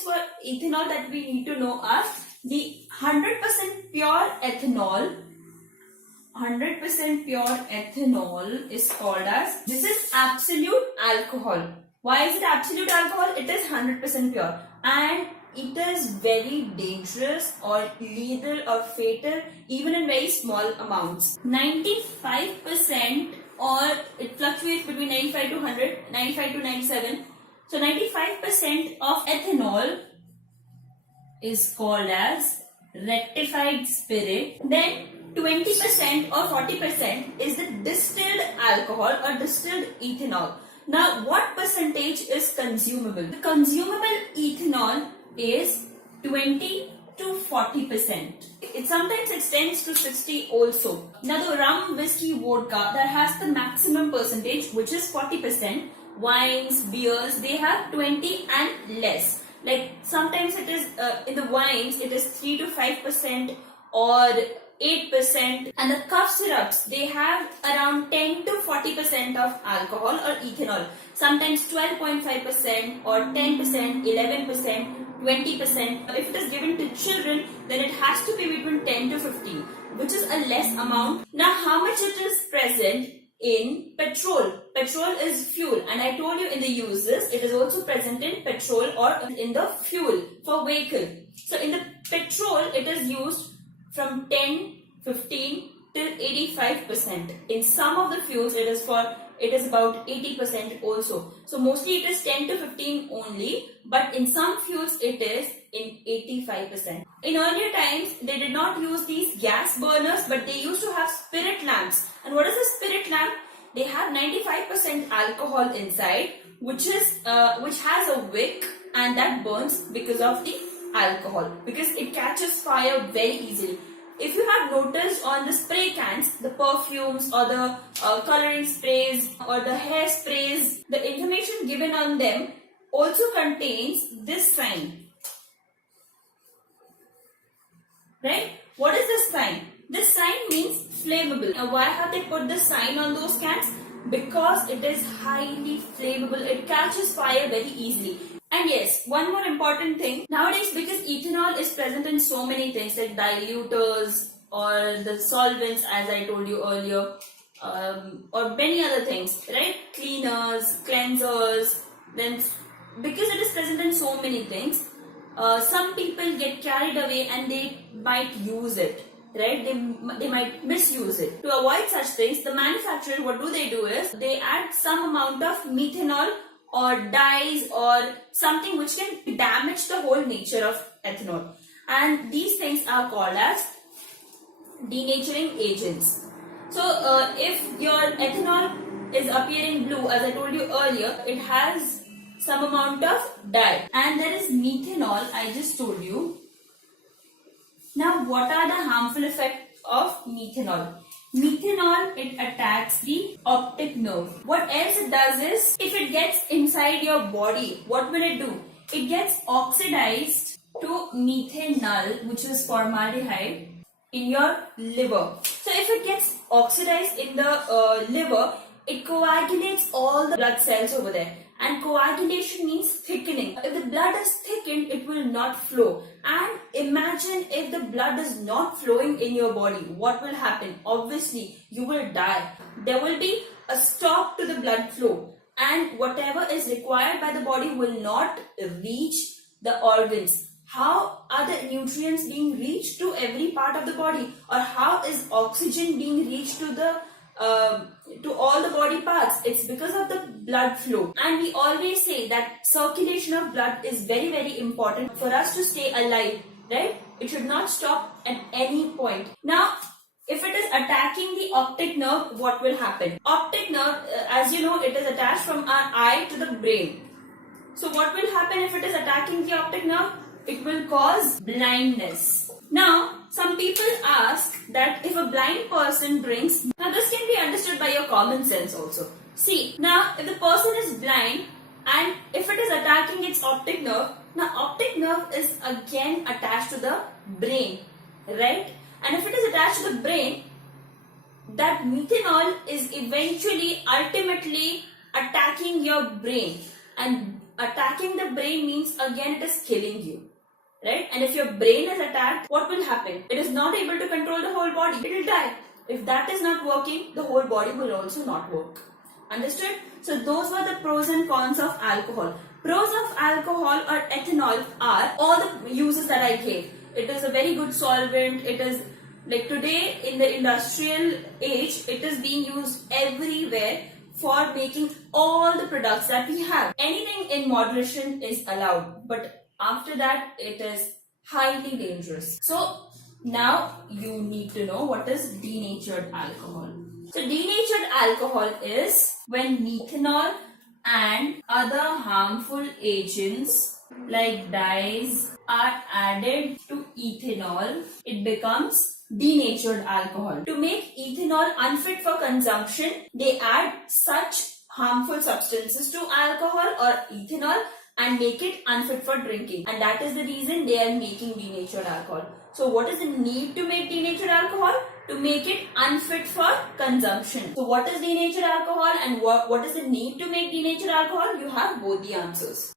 things for ethanol that we need to know are the 100% pure ethanol. 100% pure ethanol is called as, this is absolute alcohol. Why is it absolute alcohol? It is 100% pure and it is very dangerous or lethal or fatal even in very small amounts. 95% or it fluctuates between 95 to 100, 95 to 97. So 95% of ethanol is called as rectified spirit. Then 20% or 40% is the distilled alcohol or distilled ethanol. Now what percentage is consumable? The consumable ethanol is 20 to 40%. It sometimes extends to 60 also. Now the rum, whiskey, vodka that has the maximum percentage which is 40%. Wines, beers, they have 20 and less. Like sometimes it is in the wines it is 3 to 5% or 8%, and the cough syrups they have around 10 to 40% of alcohol or ethanol. Sometimes 12.5% or 10%, 11%, 20%. If it is given to children, then it has to be between 10 to 15, which is a less amount. Now, how much it is present in petrol? Petrol is fuel, and I told you in the uses, it is also present in petrol or in the fuel for vehicle. So, in the petrol, it is used from 10, 15 till 85%. In some of the fuels, it is about 80% also. So mostly it is 10 to 15 only, but in some fuels it is in 85%. In earlier times, they did not use these gas burners, but they used to have spirit lamps. And what is a spirit lamp? They have 95% alcohol inside, which has a wick, and that burns because of the alcohol, because it catches fire very easily. If you have noticed on the spray cans, the perfumes or the coloring sprays or the hair sprays, the information given on them also contains this sign. Right? What is this sign? This sign means flammable. Now why have they put this sign on those cans? Because it is highly flammable. It catches fire very easily. And yes, one more important thing, nowadays because ethanol is present in so many things like diluters or the solvents as I told you earlier, or many other things, right? Cleaners, cleansers, then because it is present in so many things, some people get carried away and they might use it, right? They might misuse it. To avoid such things, the manufacturer, what do? Is they add some amount of methanol or dyes or something which can damage the whole nature of ethanol, and these things are called as denaturing agents. So if your ethanol is appearing blue, as I told you earlier, it has some amount of dye, and there is methanol, I just told you. Now what are the harmful effects of methanol? Methanol, it attacks the optic nerve. What else it does is, if it gets inside your body, what will it do? It gets oxidized to methanol, which is formaldehyde, in your liver. So if it gets oxidized in the liver, it coagulates all the blood cells over there. And coagulation means thickening. If the blood is thickened, it will not flow. And imagine if the blood is not flowing in your body, what will happen? Obviously, you will die. There will be a stop to the blood flow. And whatever is required by the body will not reach the organs. How are the nutrients being reached to every part of the body? Or how is oxygen being reached to all the body parts? It's because of the blood flow. And we always say that circulation of blood is very, very important for us to stay alive, right? It should not stop at any point. Now, if it is attacking the optic nerve, what will happen? Optic nerve, as you know, it is attached from our eye to the brain. So what will happen if it is attacking the optic nerve? It will cause blindness. Now, some people ask that if a blind person drinks, now this can be understood by your common sense also. See, now if the person is blind and if it is attacking its optic nerve, now optic nerve is again attached to the brain, right? And if it is attached to the brain, that methanol is eventually, ultimately attacking your brain. And attacking the brain means again it is killing you. Right? And if your brain is attacked, what will happen? It is not able to control the whole body. It will die. If that is not working, the whole body will also not work. Understood? So those were the pros and cons of alcohol. Pros of alcohol or ethanol are all the uses that I gave. It is a very good solvent. It is like today in the industrial age, it is being used everywhere for making all the products that we have. Anything in moderation is allowed, but after that, it is highly dangerous. So, now you need to know what is denatured alcohol. So, denatured alcohol is when methanol and other harmful agents like dyes are added to ethanol, it becomes denatured alcohol. To make ethanol unfit for consumption, they add such harmful substances to alcohol or ethanol and make it unfit for drinking, and that is the reason they are making denatured alcohol. So what is the need to make denatured alcohol? To make it unfit for consumption. So what is denatured alcohol and what is the need to make denatured alcohol? You have both the answers.